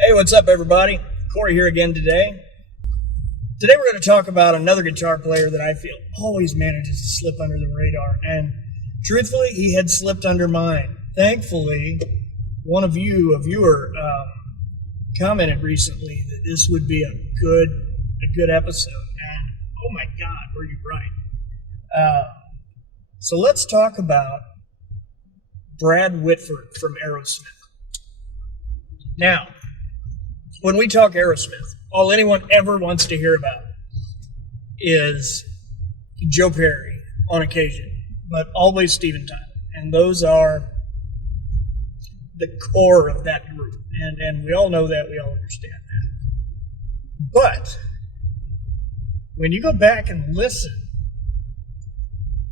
Hey, what's up, everybody? Corey here again today. Today we're going to talk about another guitar player that I feel always manages to slip under the radar. And truthfully, he had slipped under mine. Thankfully, one of you, a viewer, commented recently that this would be a good episode. And oh my God, were you right? So let's talk about Brad Whitford from Aerosmith. Now, when we talk Aerosmith, all anyone ever wants to hear about is Joe Perry on occasion, but always Steven Tyler. And those are the core of that group. And we all know that, we all understand that. But when you go back and listen,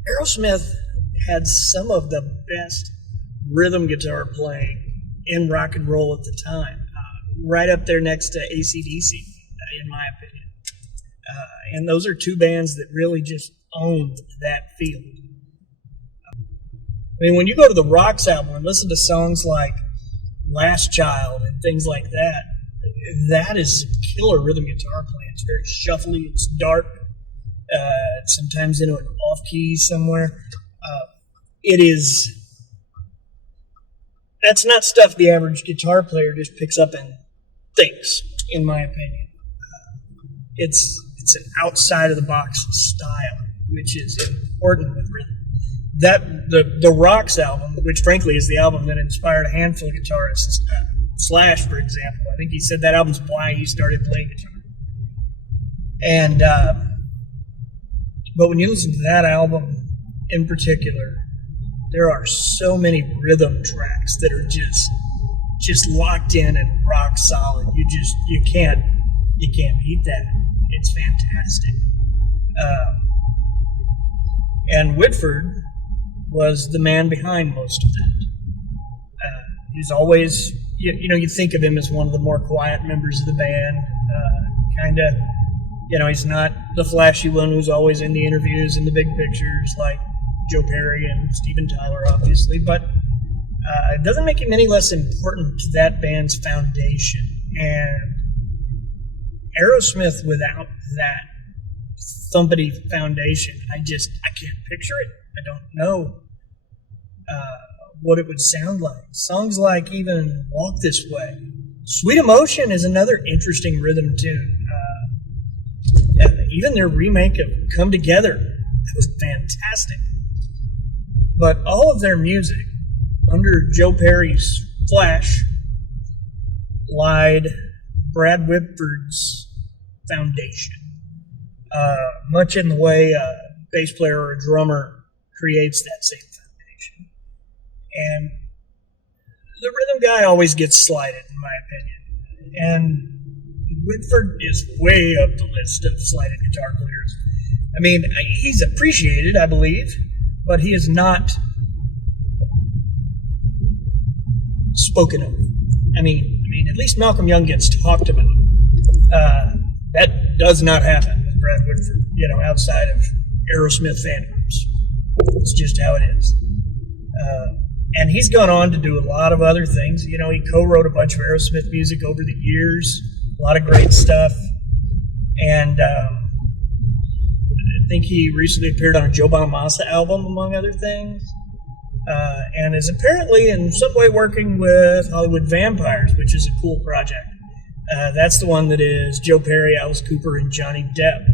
Aerosmith had some of the best rhythm guitar playing in rock and roll at the time. Right up there next to AC/DC, in my opinion. And those are two bands that really just owned that field. I mean, when you go to the Rocks album and listen to songs like Last Child and things like that, that is killer rhythm guitar playing. It's very shuffly, it's dark, sometimes into an off-key somewhere. That's not stuff the average guitar player just picks up and thinks, in my opinion. It's an outside of the box style, which is important with rhythm. The Rocks album, which frankly is the album that inspired a handful of guitarists, Slash, for example. I think he said that album's why he started playing guitar. And but when you listen to that album in particular, there are so many rhythm tracks that are just locked in and rock solid. You can't beat that. It's fantastic. And Whitford was the man behind most of that. He's always, you think of him as one of the more quiet members of the band. He's not the flashy one who's always in the interviews and the big pictures like Joe Perry and Steven Tyler, obviously, but it doesn't make him any less important to that band's foundation. And Aerosmith without that thumpity foundation, I can't picture it. I don't know what it would sound like. Songs like even Walk This Way. Sweet Emotion is another interesting rhythm tune. Even their remake of Come Together, that was fantastic. But all of their music, under Joe Perry's flash, lied Brad Whitford's foundation. Much in the way a bass player or a drummer creates that same foundation. And the rhythm guy always gets slighted, in my opinion. And Whitford is way up the list of slighted guitar players. I mean, he's appreciated, I believe, but he is not spoken of. I mean, at least Malcolm Young gets talked about. That does not happen with Brad Whitford, outside of Aerosmith fan groups. It's just how it is. And he's gone on to do a lot of other things. He co-wrote a bunch of Aerosmith music over the years, a lot of great stuff. And I think he recently appeared on a Joe Bonamassa album, among other things. And is apparently in some way working with Hollywood Vampires, which is a cool project. That's the one that is Joe Perry, Alice Cooper, and Johnny Depp.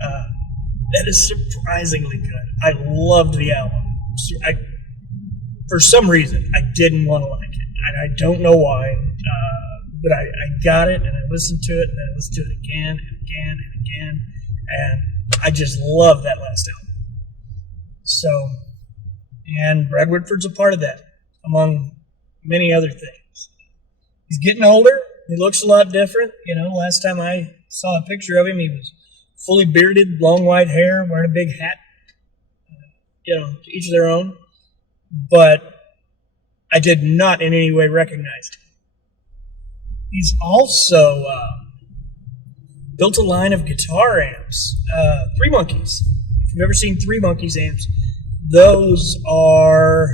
That is surprisingly good. I loved the album. For some reason, I didn't want to like it. I don't know why, but I got it, and I listened to it, and I listened to it again and again and again, and I just love that last album. So, and Brad Whitford's a part of that, among many other things. He's getting older. He looks a lot different. Last time I saw a picture of him, he was fully bearded, long white hair, wearing a big hat. To each their own. But I did not in any way recognize him. He's also built a line of guitar amps, Three Monkeys. If you've ever seen Three Monkeys amps, those are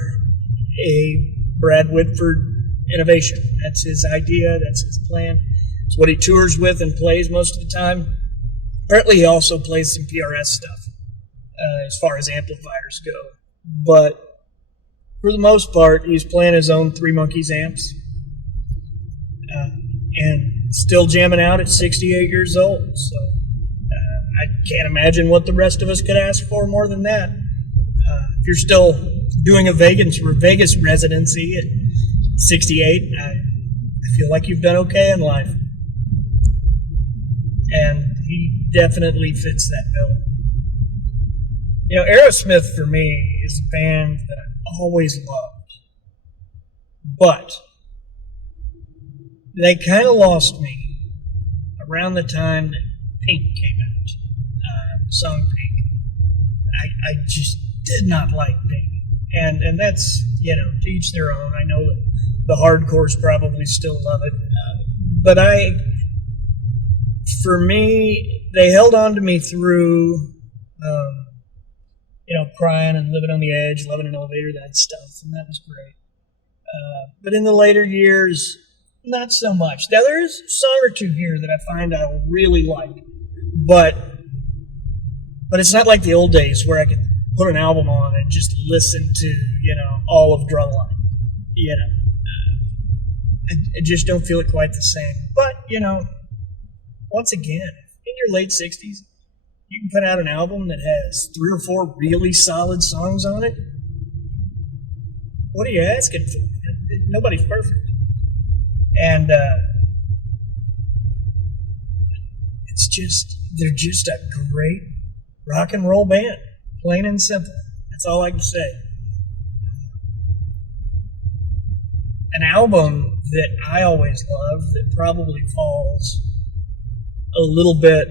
a Brad Whitford innovation. That's his idea. That's his plan. It's what he tours with and plays most of the time. Apparently, he also plays some PRS stuff as far as amplifiers go. But for the most part, he's playing his own Three Monkeys amps and still jamming out at 68 years old. So I can't imagine what the rest of us could ask for more than that. If you're still doing a Vegas residency at 68, I feel like you've done okay in life. And he definitely fits that bill. You know, Aerosmith for me is a band that I've always loved. But they kind of lost me around the time that Pink came out. The song Pink. I just did not like Pink. And that's, you know, to each their own. I know that the hardcores probably still love it. But for me, they held on to me through, you know, Crying and Living on the Edge, Loving an Elevator, that stuff, and that was great. But in the later years, not so much. Now, there is a song or two here that I find I really like, but it's not like the old days where I could put an album on and just listen to, you know, all of Drumline. You know, I just don't feel it quite the same. But, you know, once again, in your late 60s, you can put out an album that has 3 or 4 really solid songs on it. What are you asking for? Nobody's perfect. And they're just a great rock and roll band, plain and simple. That's all I can say. An album that I always love that probably falls a little bit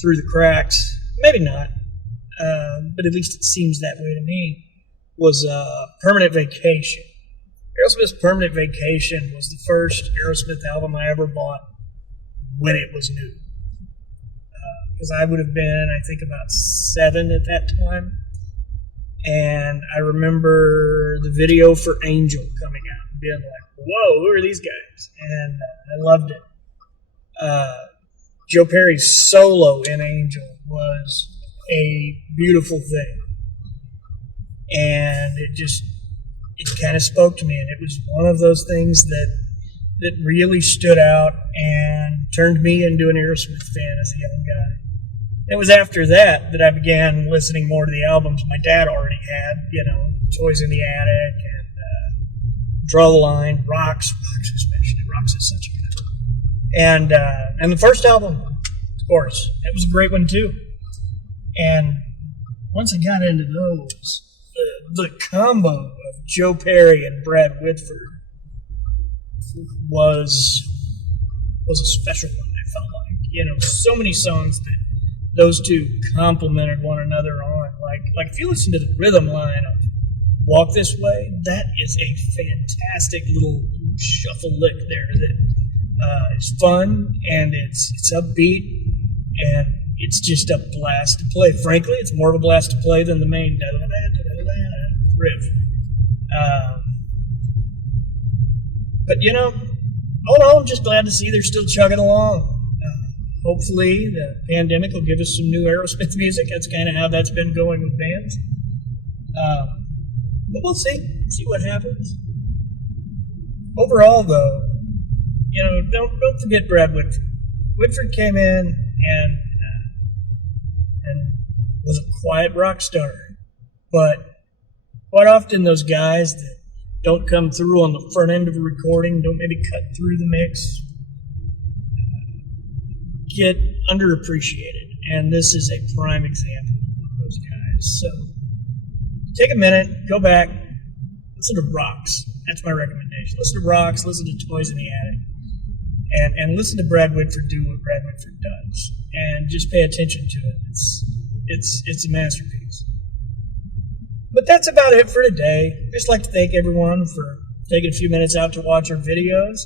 through the cracks, maybe not, but at least it seems that way to me, was Permanent Vacation. Aerosmith's Permanent Vacation was the first Aerosmith album I ever bought when it was new. Because I would have been, I think, about 7 at that time. And I remember the video for Angel coming out and being like, whoa, who are these guys? And I loved it. Joe Perry's solo in Angel was a beautiful thing. And it kind of spoke to me. And it was one of those things that really stood out and turned me into an Aerosmith fan as a young guy. It was after that I began listening more to the albums my dad already had, you know, Toys in the Attic and Draw the Line, Rocks especially. Rocks is such a good album. And the first album, of course, that was a great one too. And once I got into those, the combo of Joe Perry and Brad Whitford was a special one, I felt like. You know, so many songs that those two complemented one another on. Like if you listen to the rhythm line of Walk This Way, that is a fantastic little shuffle lick there that is fun, and it's upbeat, and it's just a blast to play. Frankly, it's more of a blast to play than the main riff. But, you know, all in all, I'm just glad to see they're still chugging along. Hopefully the pandemic will give us some new Aerosmith music. That's kind of how that's been going with bands. But we'll see what happens. Overall, though, you know, don't forget Brad Whitford. Whitford came in and was a quiet rock star. But quite often those guys that don't come through on the front end of a recording, don't maybe cut through the mix, get underappreciated. And this is a prime example of those guys. So take a minute, go back, listen to Rocks. That's my recommendation. Listen to Rocks, listen to Toys in the Attic, and listen to Brad Whitford do what Brad Whitford does. And just pay attention to it. It's a masterpiece. But that's about it for today. Just like to thank everyone for taking a few minutes out to watch our videos.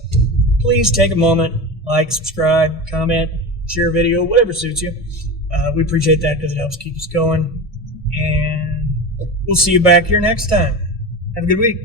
Please take a moment, like, subscribe, comment, share a video, whatever suits you. We appreciate that because it helps keep us going. And we'll see you back here next time. Have a good week.